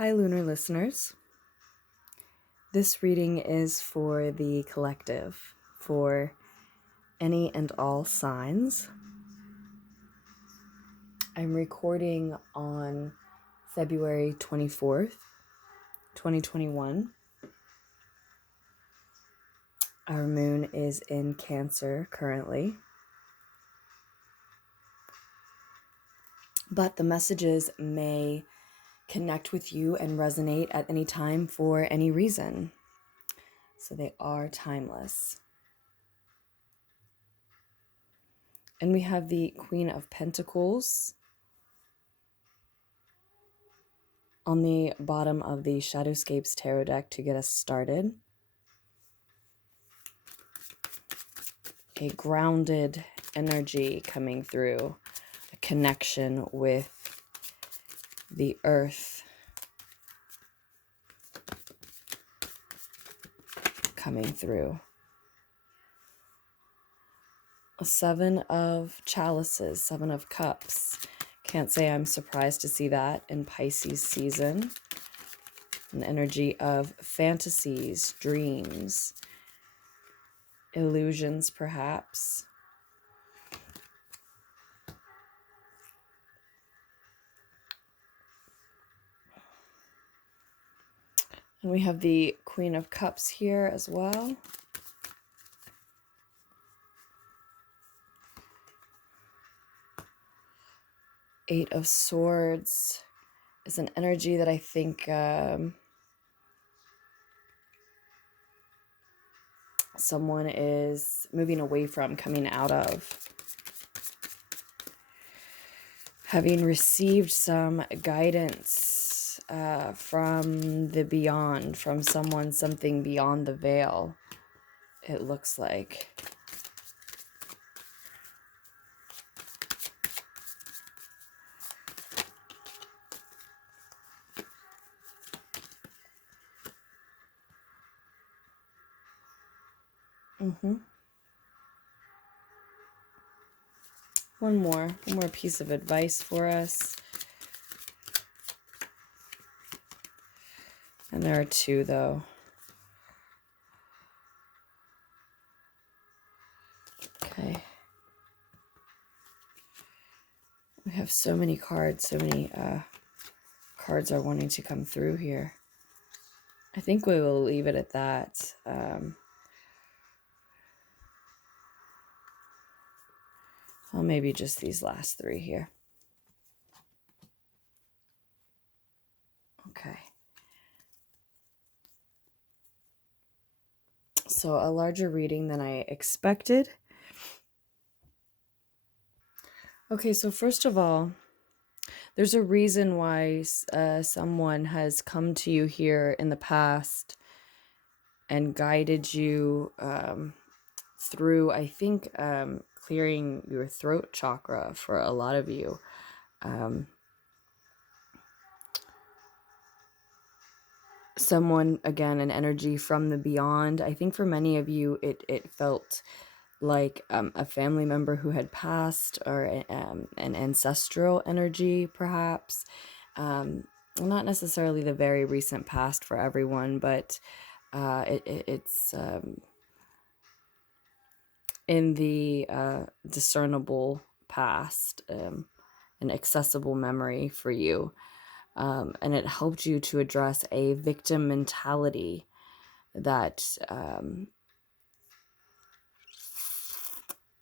Hi, Lunar listeners. This reading is for the collective, for any and all signs. I'm recording on February 24th, 2021. Our moon is in Cancer currently. But the messages may connect with you and resonate at any time for any reason. So they are timeless. And we have the Queen of Pentacles on the bottom of the Shadowscapes tarot deck to get us started. A grounded energy coming through, a connection with the earth coming through. A 7 of chalices, 7 of cups. Can't say I'm surprised to see that in Pisces season. An energy of fantasies, dreams, illusions perhaps. And we have the Queen of Cups here as well. Eight of Swords is an energy that I think someone is moving away from, coming out of. Having received some guidance from the beyond, from someone, something beyond the veil, it looks like. One more piece of advice for us. And there are two, though. Okay. We have so many cards, so many cards are wanting to come through here. I think we will leave it at that. Well, maybe just these last three here. Okay. So a larger reading than I expected. Okay, so first of all, there's a reason why someone has come to you here in the past and guided you through, I think, clearing your throat chakra for a lot of you. Someone, again, an energy from the beyond. I think for many of you, it felt like a family member who had passed, or an ancestral energy, perhaps. Not necessarily the very recent past for everyone, but it's in the discernible past, an accessible memory for you. And it helped you to address a victim mentality that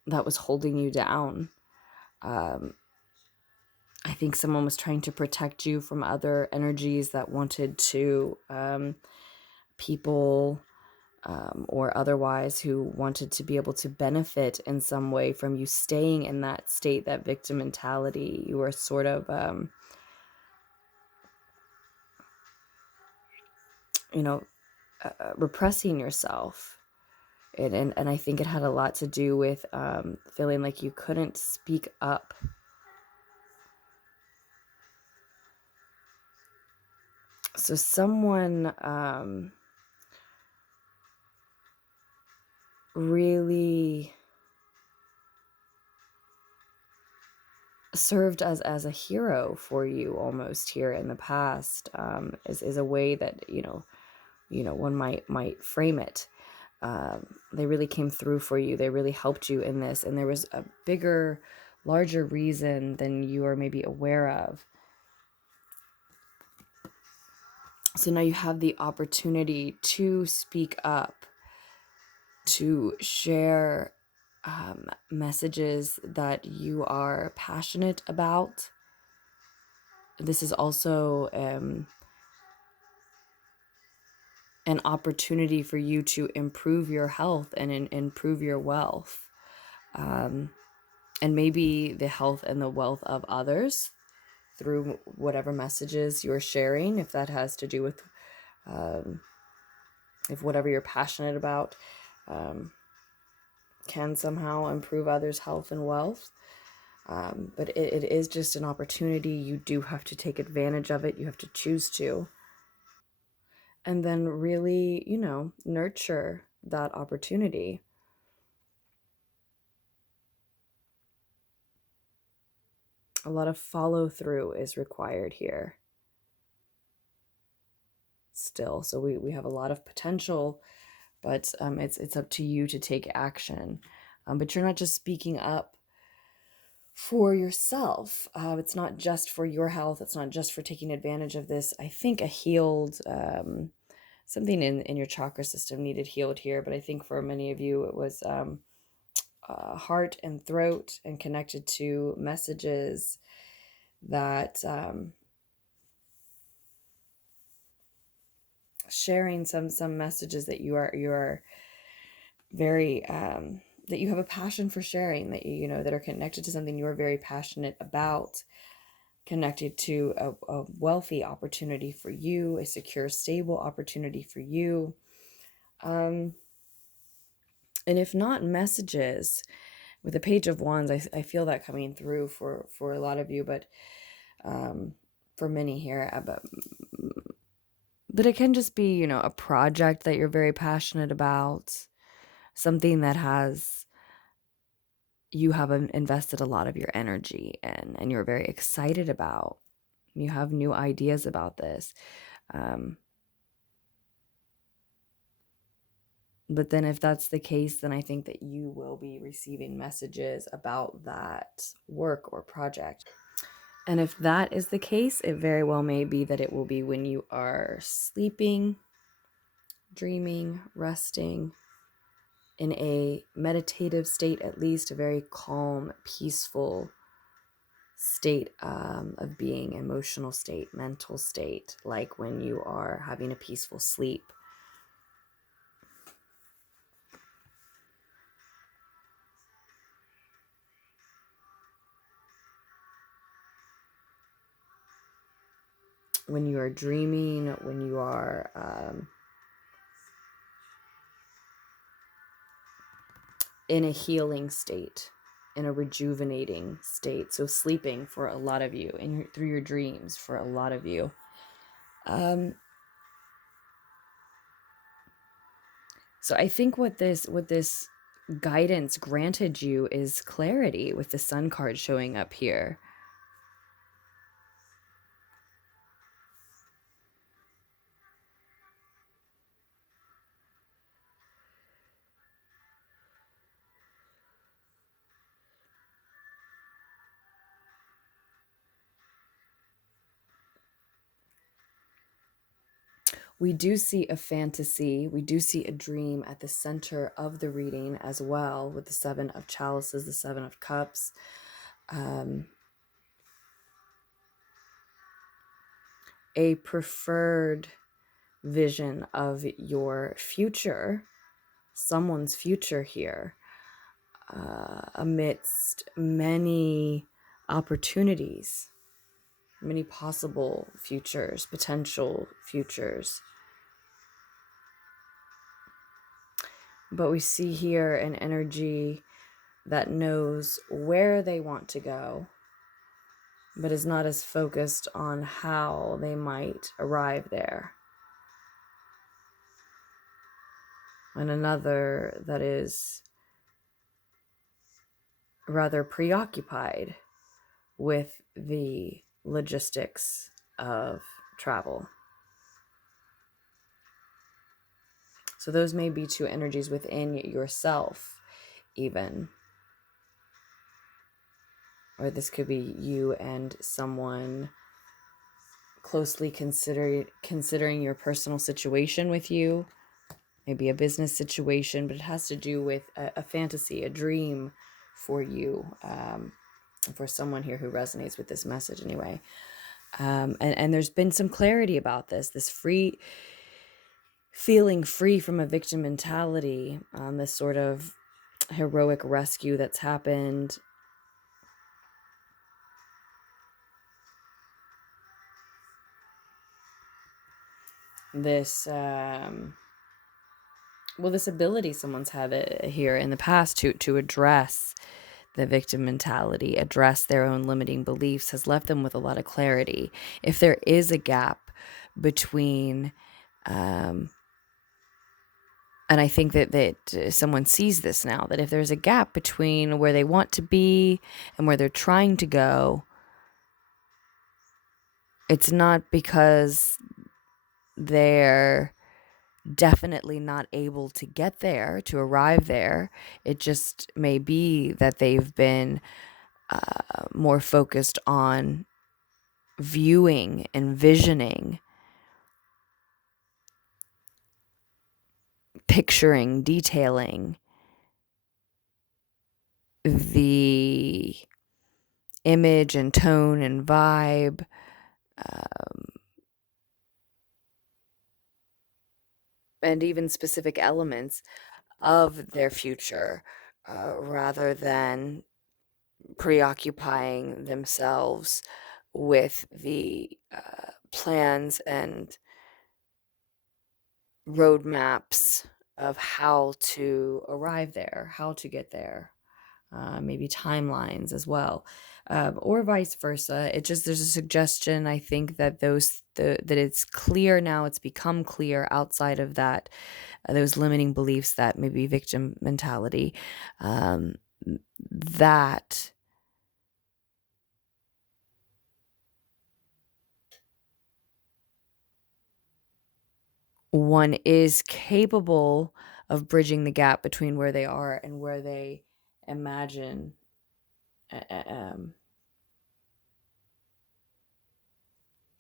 that was holding you down. I think someone was trying to protect you from other energies that wanted to, people or otherwise, who wanted to be able to benefit in some way from you staying in that state, that victim mentality. You were sort of, repressing yourself. And I think it had a lot to do with feeling like you couldn't speak up. So someone served as a hero for you almost here in the past, is a way that, one might frame it. They really came through for you. They really helped you in this. And there was a bigger, larger reason than you are maybe aware of. So now you have the opportunity to speak up, to share messages that you are passionate about. This is also an opportunity for you to improve your health and improve your wealth, and maybe the health and the wealth of others through whatever messages you're sharing, if that has to do with if whatever you're passionate about can somehow improve others' health and wealth. But it is just an opportunity. You do have to take advantage of it. You have to choose to. And then really, nurture that opportunity. A lot of follow through is required here still. So we have a lot of potential, but it's up to you to take action. But you're not just speaking up for yourself. It's not just for your health. It's not just for taking advantage of this. I think a healed, something in your chakra system needed healed here, but I think for many of you it was heart and throat, and connected to messages that sharing some messages that you are very that you have a passion for sharing, that that are connected to something you are very passionate about, connected to a wealthy opportunity for you, a secure, stable opportunity for you. And if not messages, with the Page of Wands, I feel that coming through for a lot of you, but for many here, but it can just be, a project that you're very passionate about, something that you have invested a lot of your energy in, and you're very excited about. You have new ideas about this. But then if that's the case, then I think that you will be receiving messages about that work or project. And if that is the case, it very well may be that it will be when you are sleeping, dreaming, resting, in a meditative state, at least a very calm, peaceful state of being, emotional state, mental state, like when you are having a peaceful sleep. When you are dreaming, when you are in a healing state, in a rejuvenating state. So sleeping for a lot of you, through your dreams for a lot of you. So I think what this guidance granted you is clarity, with the Sun card showing up here. We do see a fantasy, we do see a dream at the center of the reading as well, with the Seven of Chalices, the Seven of Cups. A preferred vision of your future, someone's future here, amidst many opportunities, many possible futures, potential futures. But we see here an energy that knows where they want to go, but is not as focused on how they might arrive there. And another that is rather preoccupied with the logistics of travel. So those may be two energies within yourself, even. Or this could be you and someone closely considering your personal situation with you, maybe a business situation, but it has to do with a fantasy, a dream for you, for someone here who resonates with this message anyway. And there's been some clarity about this feeling free from a victim mentality, this sort of heroic rescue that's happened. This this ability someone's had here in the past to address the victim mentality, address their own limiting beliefs, has left them with a lot of clarity. If there is a gap between, and I think that someone sees this now, that if there's a gap between where they want to be and where they're trying to go, it's not because they're definitely not able to get there, to arrive there. It just may be that they've been more focused on viewing, envisioning, picturing, detailing the image and tone and vibe, and even specific elements of their future, rather than preoccupying themselves with the plans and roadmaps of how to arrive there, how to get there, maybe timelines as well, or vice versa. There's a suggestion, I think, that that it's clear now, it's become clear outside of that, those limiting beliefs, that maybe victim mentality, that one is capable of bridging the gap between where they are and where they imagine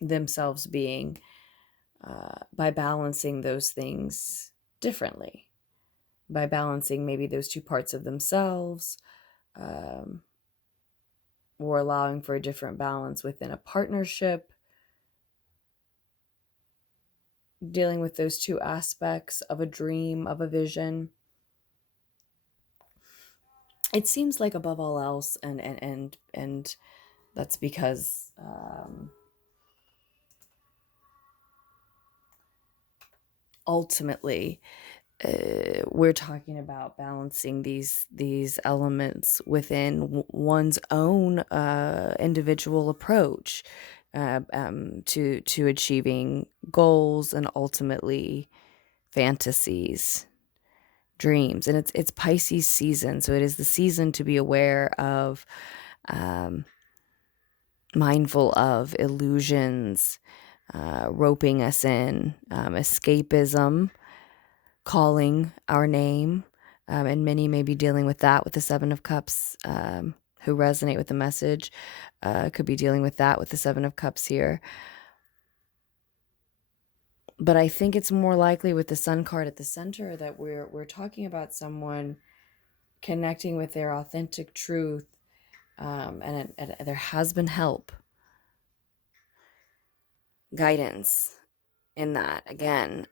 themselves being, by balancing those things differently, by balancing maybe those two parts of themselves, or allowing for a different balance within a partnership, dealing with those two aspects of a dream, of a vision. It seems like above all else, and that's because ultimately we're talking about balancing these elements within one's own individual approach to achieving goals and ultimately fantasies, dreams. And it's Pisces season, so it is the season to be aware of, mindful of illusions roping us in, escapism calling our name, and many may be dealing with that with the Seven of Cups, who resonate with the message, could be dealing with that with the Seven of Cups here. But I think it's more likely with the Sun card at the center that we're talking about someone connecting with their authentic truth, and there has been help, guidance in that. Again,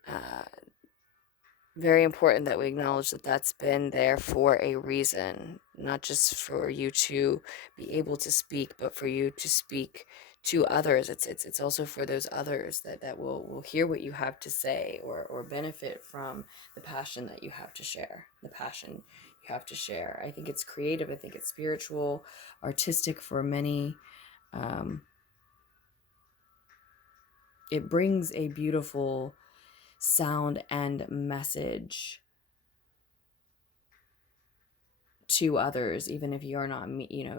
very important that we acknowledge that that's been there for a reason, not just for you to be able to speak, but for you to speak to others. It's also for those others that will hear what you have to say, or benefit from the passion that you have to share, the passion you have to share. I think it's creative. I think it's spiritual, artistic for many. It brings a beautiful sound and message to others, even if you're not,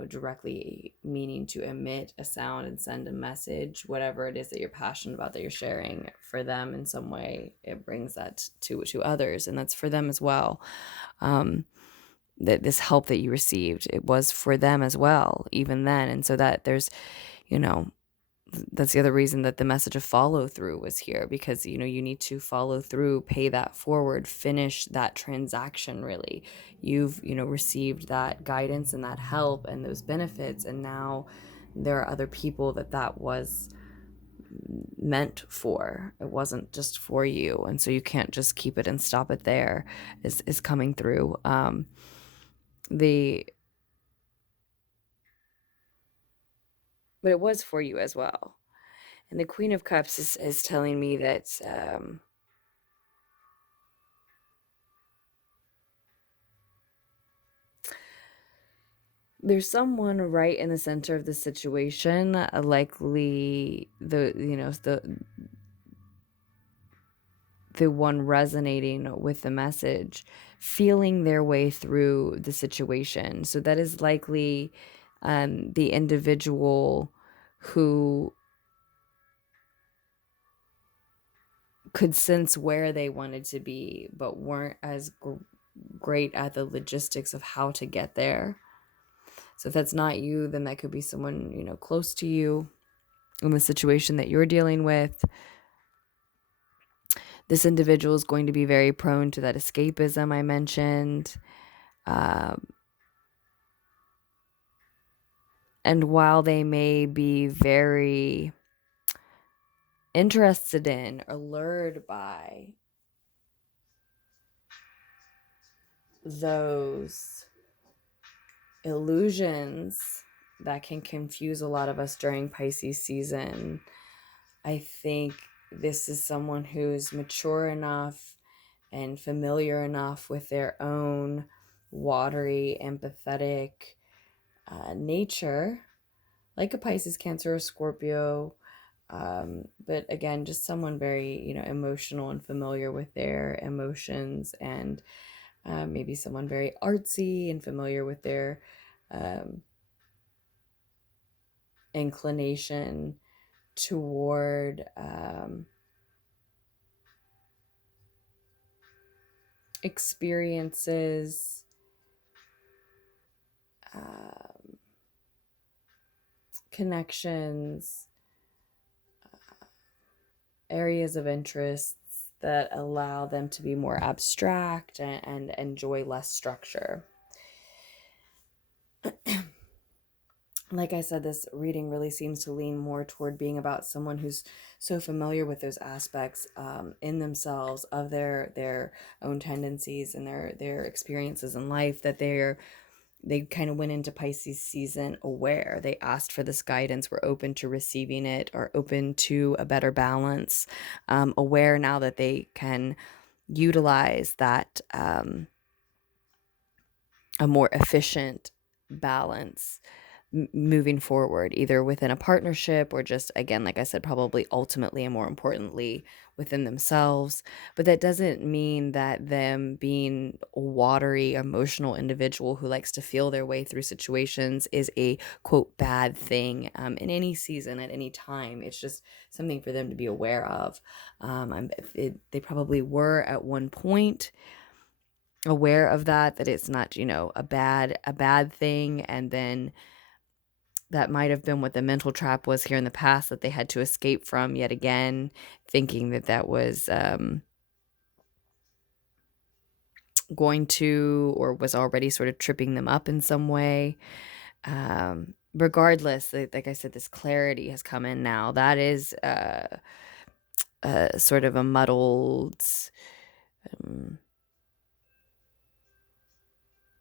directly meaning to emit a sound and send a message, whatever it is that you're passionate about, that you're sharing for them in some way, it brings that to others, and that's for them as well. That this help that you received, it was for them as well, even then. And so that there's, that's the other reason that the message of follow through was here, because you need to follow through, pay that forward, finish that transaction. Really, you've received that guidance and that help and those benefits, and now there are other people that was meant for. It wasn't just for you, and so you can't just keep it and stop it there. Is coming through. But it was for you as well. And the Queen of Cups is telling me that there's someone right in the center of the situation, likely the one resonating with the message, feeling their way through the situation. So that is likely the individual who could sense where they wanted to be, but weren't as great at the logistics of how to get there. So if that's not you, then that could be someone, close to you in the situation that you're dealing with. This individual is going to be very prone to that escapism I mentioned. And while they may be very interested in or lured by those illusions that can confuse a lot of us during Pisces season, I think this is someone who's mature enough and familiar enough with their own watery, empathetic nature, like a Pisces, Cancer, or Scorpio. But again, just someone very, emotional and familiar with their emotions, and maybe someone very artsy and familiar with their inclination toward experiences, connections, areas of interests that allow them to be more abstract and enjoy less structure. Like I said, this reading really seems to lean more toward being about someone who's so familiar with those aspects in themselves, of their own tendencies and their experiences in life, that they kind of went into Pisces season aware. They asked for this guidance, were open to receiving it, or open to a better balance, aware now that they can utilize that a more efficient balance moving forward, either within a partnership or just, again, like I said, probably ultimately and more importantly within themselves. But that doesn't mean that them being a watery, emotional individual who likes to feel their way through situations is a quote bad thing in any season at any time. It's just something for them to be aware of. They probably were at one point aware of that it's not, a bad thing, and then that might have been what the mental trap was here in the past that they had to escape from yet again, thinking that was going to, or was already sort of tripping them up in some way. Regardless, like I said, this clarity has come in now. That is sort of a muddled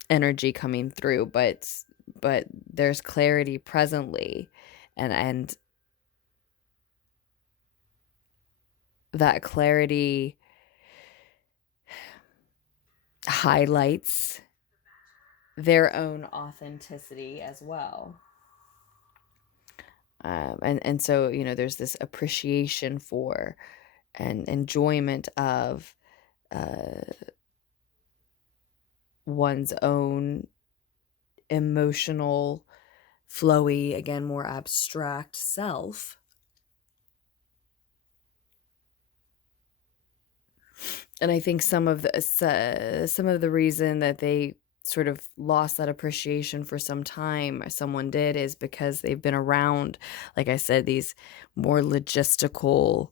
energy coming through, but there's clarity presently, and that clarity highlights their own authenticity as well. And so, there's this appreciation for and enjoyment of one's own emotional, flowy, again, more abstract self. And I think some of the reason that they sort of lost that appreciation for some time, someone did, is because they've been around, like I said, these more logistical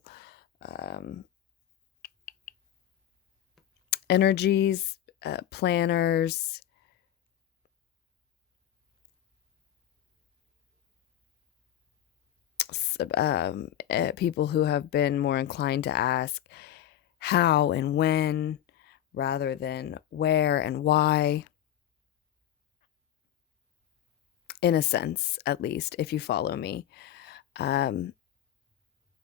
energies, planners, people who have been more inclined to ask how and when rather than where and why, in a sense, at least, if you follow me. And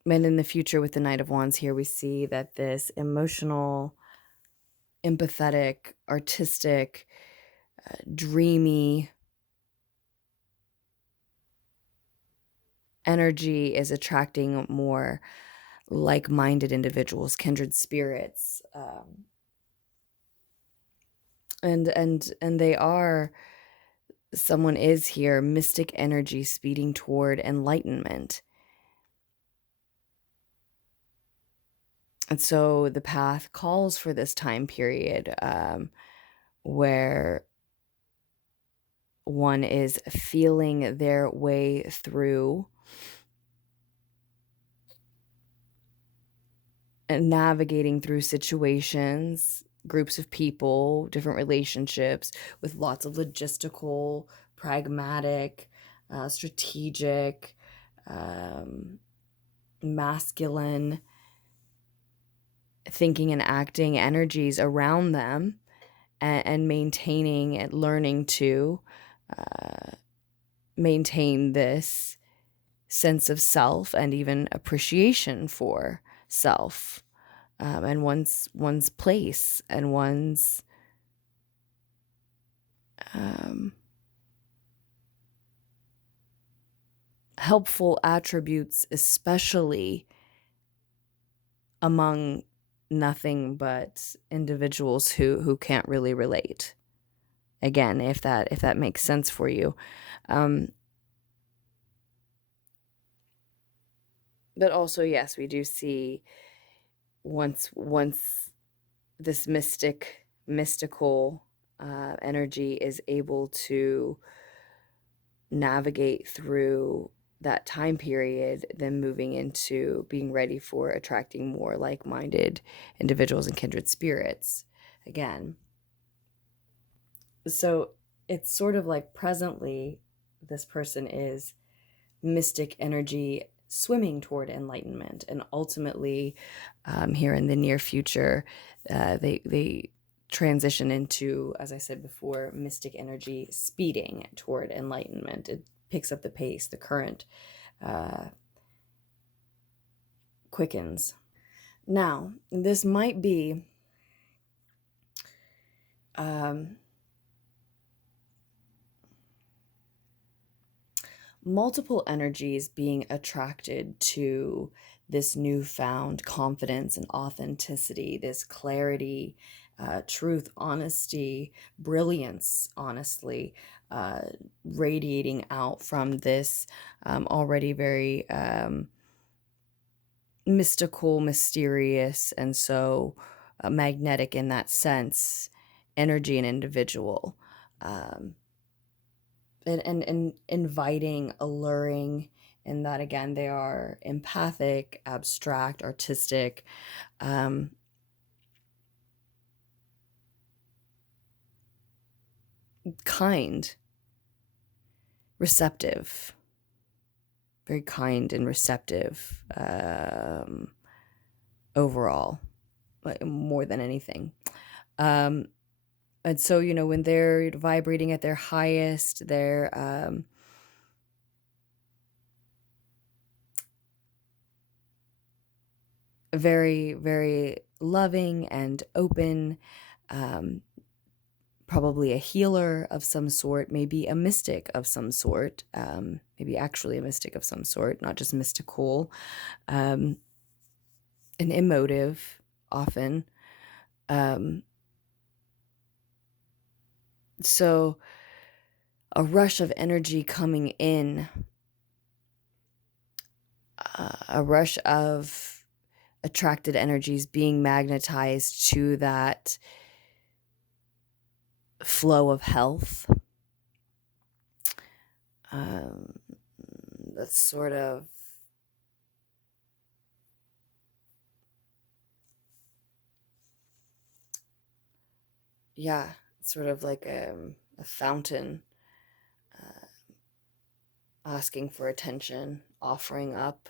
in the future with the Knight of Wands here, we see that this emotional, empathetic, artistic, dreamy energy is attracting more like-minded individuals, kindred spirits, and they are, someone is here, mystic energy speeding toward enlightenment. And so the path calls for this time period where one is feeling their way through and navigating through situations, groups of people, different relationships, with lots of logistical, pragmatic, strategic, masculine thinking and acting energies around them, and maintaining and learning to maintain this sense of self and even appreciation for self, and one's place and one's helpful attributes, especially among nothing but individuals who can't really relate. Again, if that makes sense for you. But also, yes, we do see once this mystical energy is able to navigate through that time period, then moving into being ready for attracting more like-minded individuals and kindred spirits again. So it's sort of like presently this person is mystic energy swimming toward enlightenment, and ultimately here in the near future they transition into, as I said before, mystic energy speeding toward enlightenment. It picks up the pace, the current quickens. Now, this might be multiple energies being attracted to this newfound confidence and authenticity, this clarity, truth, honesty, brilliance, honestly, radiating out from this already very mystical, mysterious, and so magnetic in that sense, energy and individual. And inviting, alluring, in that again they are empathic, abstract, artistic, kind, receptive, very kind and receptive, overall, like, more than anything. And so, when they're vibrating at their highest, they're very, very loving and open, probably a healer of some sort, maybe a mystic of some sort, maybe actually a mystic of some sort, not just mystical, and emotive often. So a rush of energy coming in, a rush of attracted energies being magnetized to that flow of health. That's sort of sort of like a fountain asking for attention, offering up.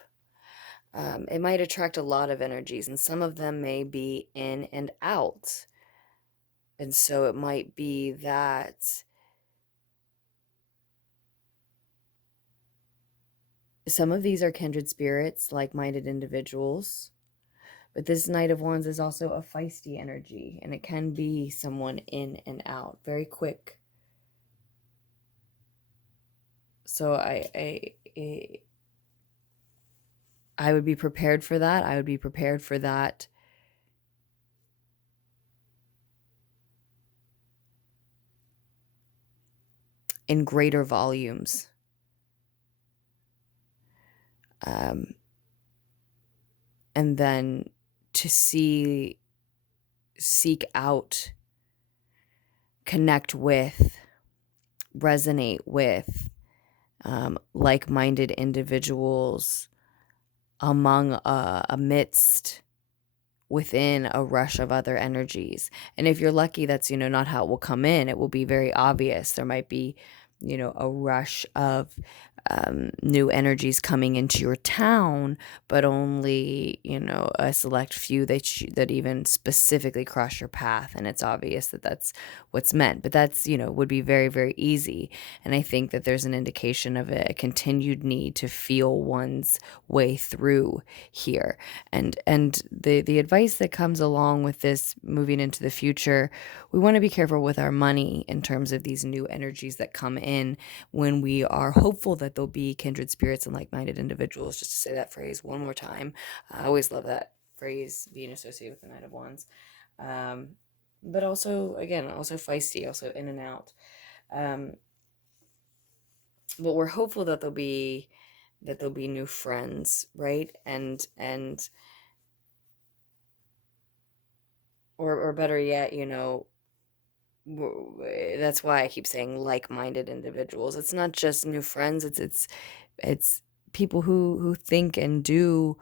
It might attract a lot of energies, and some of them may be in and out. And so it might be that some of these are kindred spirits, like-minded individuals. But this Knight of Wands is also a feisty energy, and it can be someone in and out, very quick. So I would be prepared for that. I would be prepared for that in greater volumes. And then to seek out, connect with, resonate with like-minded individuals amidst, within a rush of other energies. And if you're lucky, that's, not how it will come in. It will be very obvious. There might be, a rush of new energies coming into your town, but only, a select few that even specifically cross your path. And it's obvious that that's what's meant, but that's, would be very, very easy. And I think that there's an indication of a continued need to feel one's way through here. And the advice that comes along with this moving into the future, we want to be careful with our money in terms of these new energies that come in when we are hopeful that there'll be kindred spirits and like-minded individuals. Just to say that phrase one more time. I always love that phrase being associated with the Knight of Wands. But also, again, also feisty, also in and out. But we're hopeful that there'll be new friends, right? And or better yet, that's why I keep saying like-minded individuals. It's not just new friends. It's people who think and do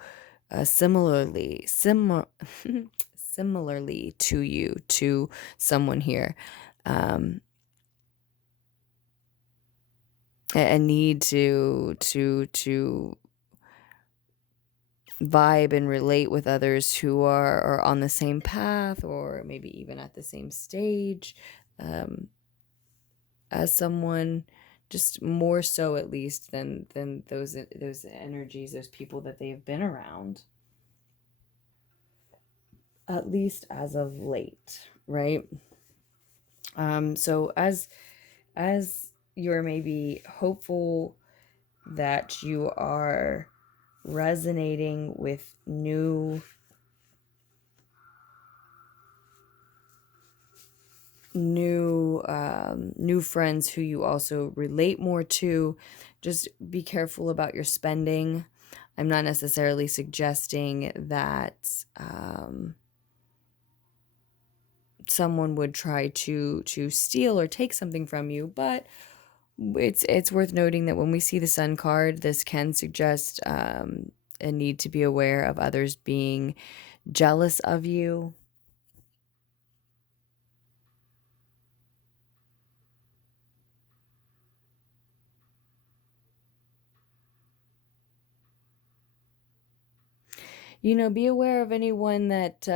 similarly to you, to someone here. A need to vibe and relate with others who are on the same path, or maybe even at the same stage as someone, just more so at least than those energies, those people that they've been around, at least as of late, right? So as you're maybe hopeful that you are resonating with new friends who you also relate more to, just be careful about your spending. I'm not necessarily suggesting that someone would try to steal or take something from you, but it's worth noting that when we see the Sun card, this can suggest a need to be aware of others being jealous of you. Be aware of anyone that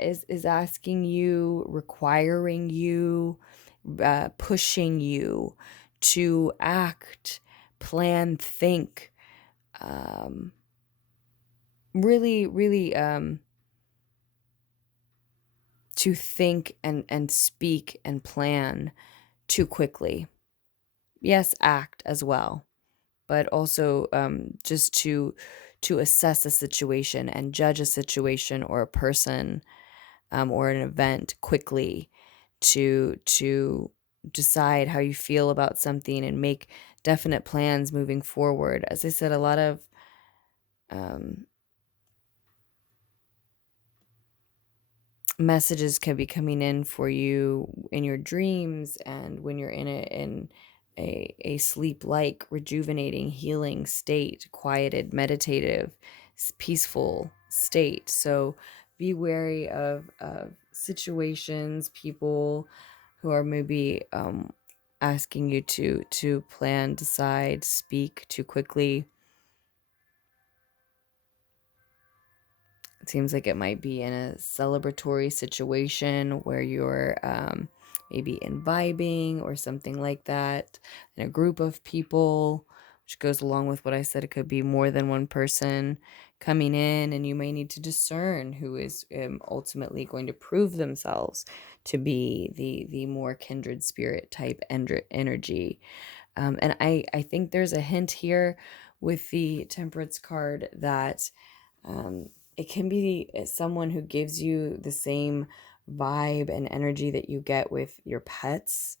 is asking you, requiring you, pushing you to act, plan, think. Really, really to think and speak and plan too quickly. Yes, act as well, but also just to assess a situation and judge a situation or a person or an event quickly to decide how you feel about something and make definite plans moving forward. As I said, a lot of messages can be coming in for you in your dreams and when you're in a sleep-like, rejuvenating, healing state, quieted, meditative, peaceful state. So be wary of situations, people who are maybe asking you to plan, decide, speak too quickly. It seems like it might be in a celebratory situation where you're maybe imbibing or something like that in a group of people, which goes along with what I said. It could be more than one person coming in, and you may need to discern who is ultimately going to prove themselves to be the more kindred spirit type energy. And I think there's a hint here with the Temperance card that it can be someone who gives you the same vibe and energy that you get with your pets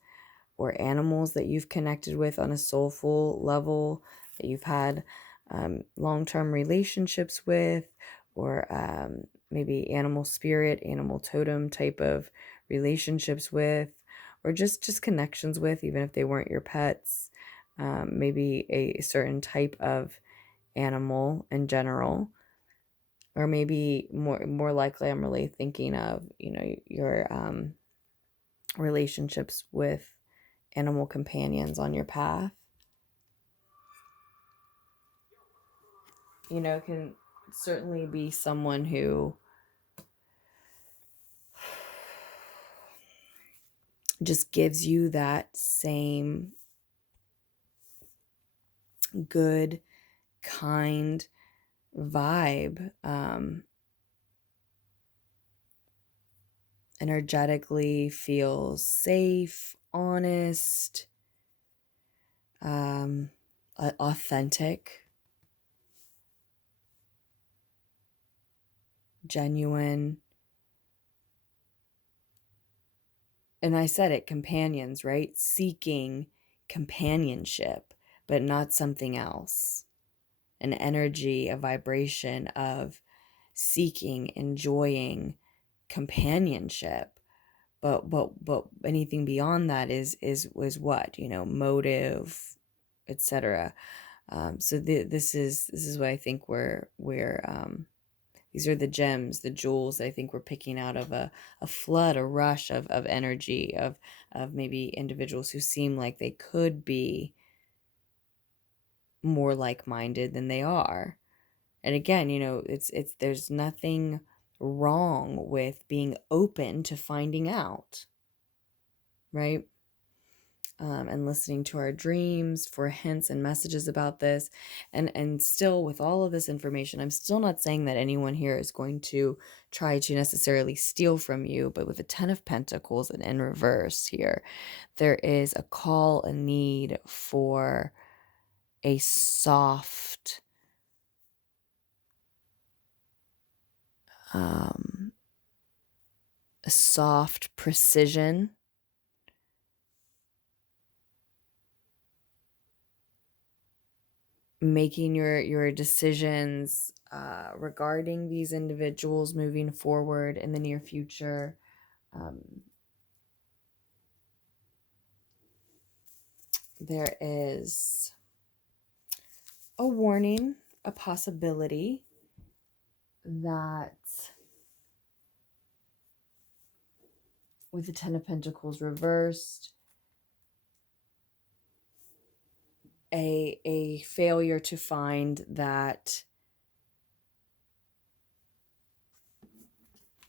or animals that you've connected with on a soulful level, that you've had long-term relationships with, or maybe animal spirit, animal totem type of relationships with, or just connections with, even if they weren't your pets. Maybe a certain type of animal in general, or maybe more likely I'm really thinking of, your relationships with animal companions on your path. Can certainly be someone who just gives you that same good, kind vibe, energetically feels safe, honest, authentic, genuine. And I said it, companions, right? Seeking companionship, but not something else. An energy, a vibration of seeking, enjoying companionship. But anything beyond that is what, motive, etc. So this is what I think we're these are the gems, the jewels that I think we're picking out of a flood, a rush of energy of maybe individuals who seem like they could be more like-minded than they are. And again, it's there's nothing wrong with being open to finding out, right? And listening to our dreams for hints and messages about this. And still, with all of this information, I'm still not saying that anyone here is going to try to necessarily steal from you. But with the 10 of Pentacles and in reverse here, there is a call, a need for a soft, precision, making your decisions regarding these individuals moving forward in the near future. There is a warning, a possibility that with the 10 of Pentacles reversed, a failure to find that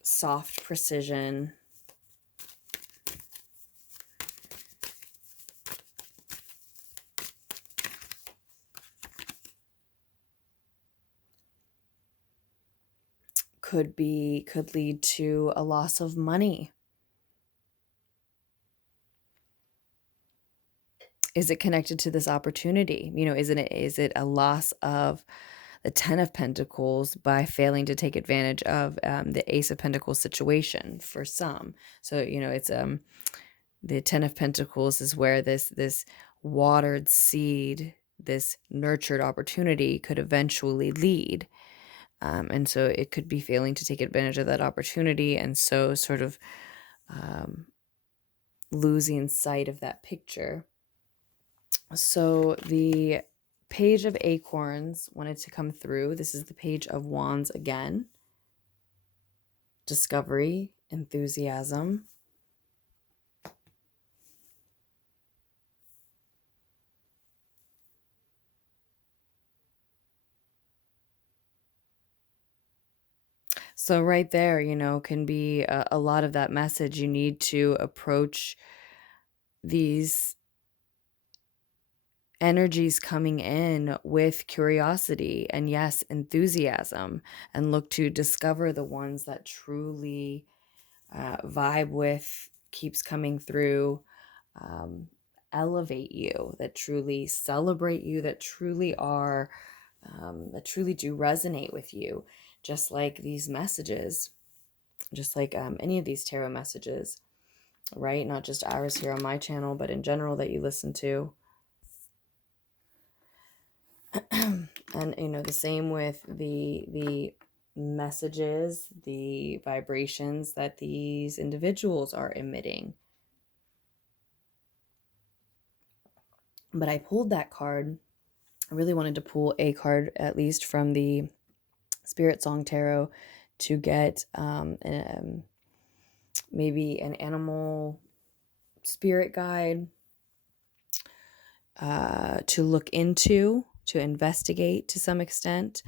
soft precision, could lead to a loss of money. Is it connected to this opportunity? Is it a loss of the 10 of Pentacles by failing to take advantage of the Ace of Pentacles situation for some? So, it's The Ten of Pentacles is where this watered seed, this nurtured opportunity could eventually lead. And so it could be failing to take advantage of that opportunity, and so sort of losing sight of that picture. So the Page of Acorns wanted to come through. This is the Page of Wands again. Discovery, enthusiasm. So right there, can be a lot of that message. You need to approach these energies coming in with curiosity and, yes, enthusiasm, and look to discover the ones that truly vibe with, keeps coming through, elevate you, that truly celebrate you, that truly are, that truly do resonate with you, just like these messages, just like any of these tarot messages, right? Not just ours here on my channel, but in general that you listen to. And the same with the messages, the vibrations that these individuals are emitting. But I pulled that card. I really wanted to pull a card, at least from the SpirtSong tarot, to get maybe an animal spirit guide to look into, to investigate to some extent.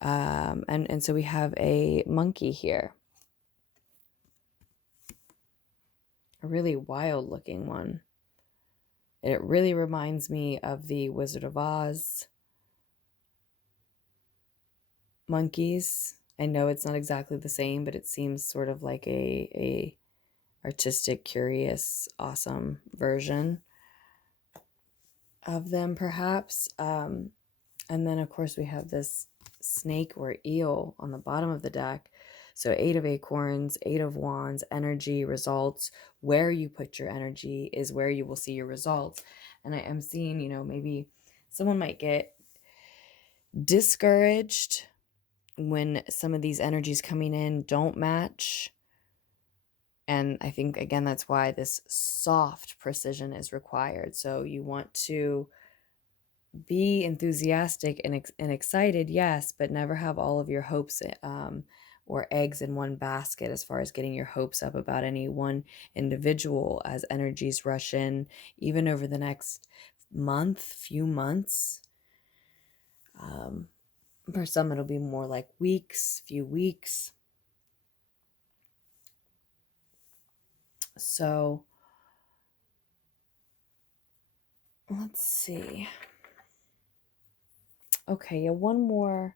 And so we have a monkey here. A really wild looking one. It really reminds me of the Wizard of Oz monkeys. I know it's not exactly the same, but it seems sort of like a artistic, curious, awesome version of them, perhaps. And then, of course, we have this snake or eel on the bottom of the deck. So 8 of Acorns, 8 of Wands, energy, results. Where you put your energy is where you will see your results. And I am seeing, maybe someone might get discouraged when some of these energies coming in don't match. And I think, again, that's why this soft precision is required. So you want to be enthusiastic and excited, yes, but never have all of your hopes or eggs in one basket as far as getting your hopes up about any one individual, as energies rush in, even over the next few months. For some, it'll be more like few weeks. So let's see. Okay, yeah, one more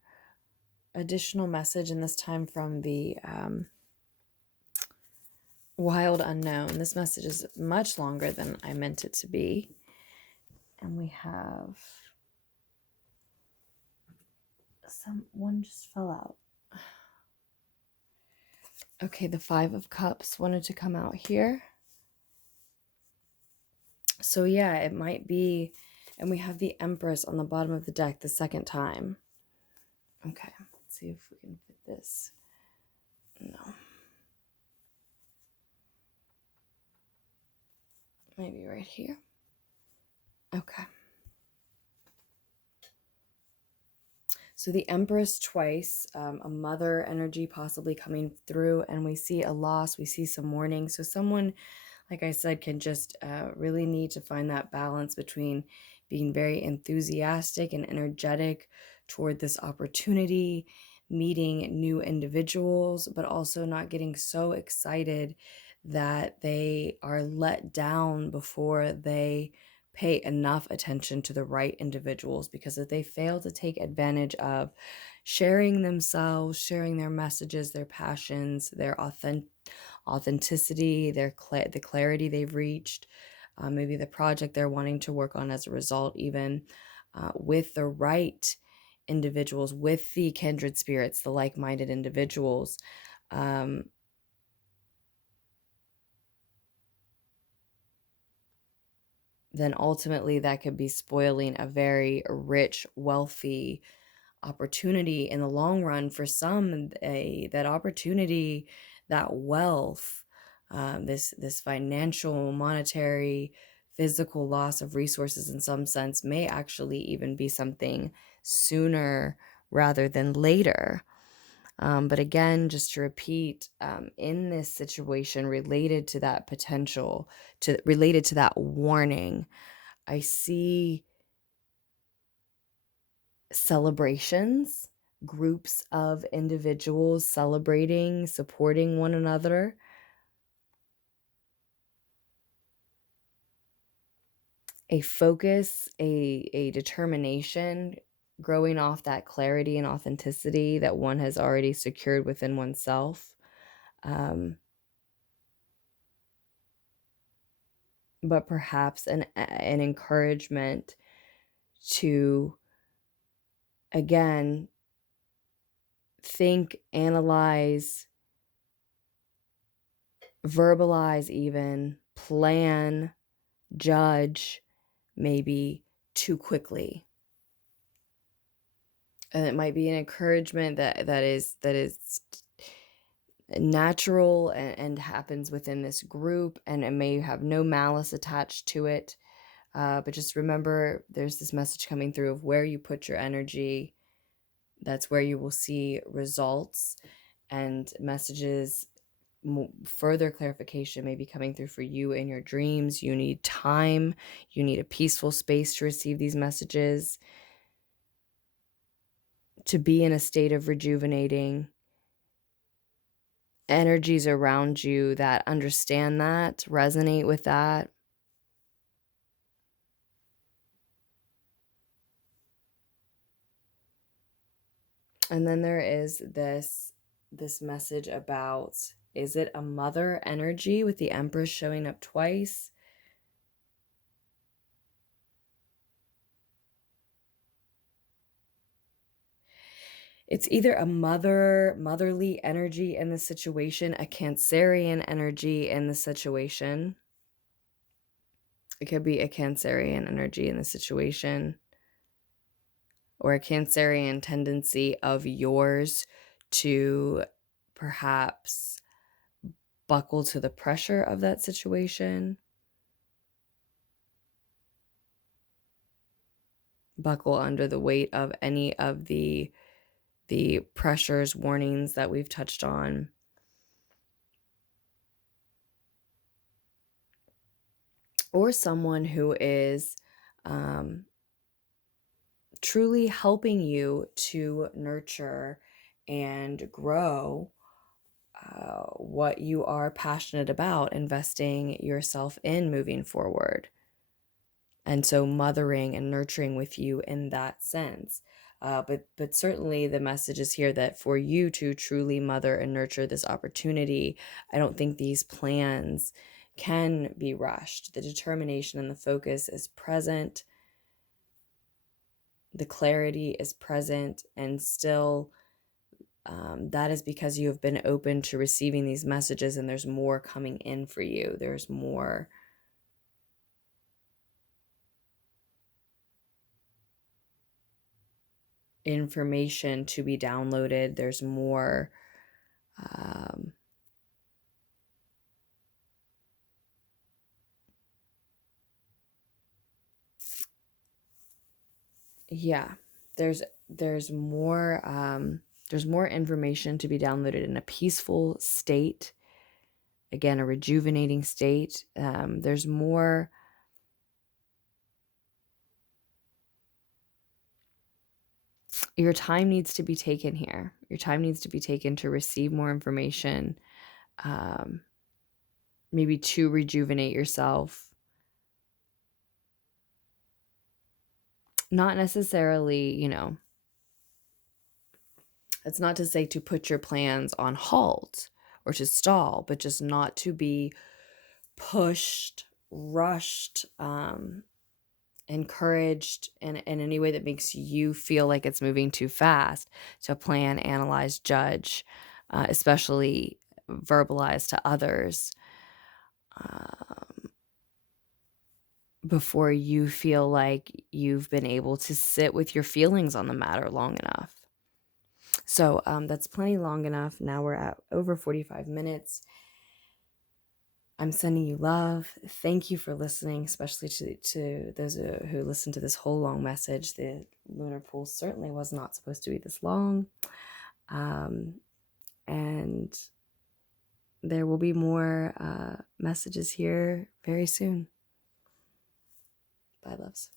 additional message, and this time from the Wild Unknown. This message is much longer than I meant it to be. And we have one just fell out. Okay, the 5 of Cups wanted to come out here. So yeah, it might be, and we have the Empress on the bottom of the deck the second time. Okay, let's see if we can fit this. No. Maybe right here. Okay. So the Empress twice, a mother energy possibly coming through, and we see a loss, we see some mourning. So someone, like I said, can just really need to find that balance between being very enthusiastic and energetic toward this opportunity, meeting new individuals, but also not getting so excited that they are let down before they pay enough attention to the right individuals. Because if they fail to take advantage of sharing themselves, sharing their messages, their passions, their authenticity, the clarity they've reached, maybe the project they're wanting to work on as a result, even with the right individuals, with the kindred spirits, the like-minded individuals, then ultimately that could be spoiling a very rich, wealthy opportunity in the long run. For some, that opportunity, that wealth, this financial, monetary, physical loss of resources in some sense may actually even be something sooner rather than later. But again, just to repeat, in this situation related to that potential, related to that warning, I see celebrations, groups of individuals celebrating, supporting one another. A focus, a determination, growing off that clarity and authenticity that one has already secured within oneself. But perhaps an encouragement to, again, think, analyze, verbalize, even plan, judge, maybe too quickly. And it might be an encouragement that is natural and happens within this group, and it may have no malice attached to it. But just remember, there's this message coming through of where you put your energy. That's where you will see results, and messages, further clarification may be coming through for you in your dreams. You need time. You need a peaceful space to receive these messages, to be in a state of rejuvenating energies around you that understand that, resonate with that. And then there is this message about, is it a mother energy with the Empress showing up twice? It's either a motherly energy in the situation, a Cancerian energy in the situation. It could be a Cancerian energy in the situation, or a Cancerian tendency of yours to perhaps buckle to the pressure of that situation, buckle under the weight of any of the pressures, warnings that we've touched on. Or someone who is truly helping you to nurture and grow what you are passionate about, investing yourself in moving forward. And so mothering and nurturing with you in that sense. But certainly the message is here that for you to truly mother and nurture this opportunity, I don't think these plans can be rushed. The determination and the focus is present. The clarity is present, and still that is because you have been open to receiving these messages, and there's more coming in for you. There's more information to be downloaded. There's more yeah, there's more information to be downloaded in a peaceful state, again, a rejuvenating state. There's more. Your time needs to be taken here. Your time needs to be taken to receive more information, maybe to rejuvenate yourself. Not necessarily, it's not to say to put your plans on halt or to stall, but just not to be pushed, rushed, encouraged in any way that makes you feel like it's moving too fast, to plan, analyze, judge, especially verbalize to others. before you feel like you've been able to sit with your feelings on the matter long enough. So that's plenty long enough. Now we're at over 45 minutes. I'm sending you love. Thank you for listening, especially to those who listened to this whole long message. The lunar pool certainly was not supposed to be this long. And there will be more messages here very soon. Bye, loves.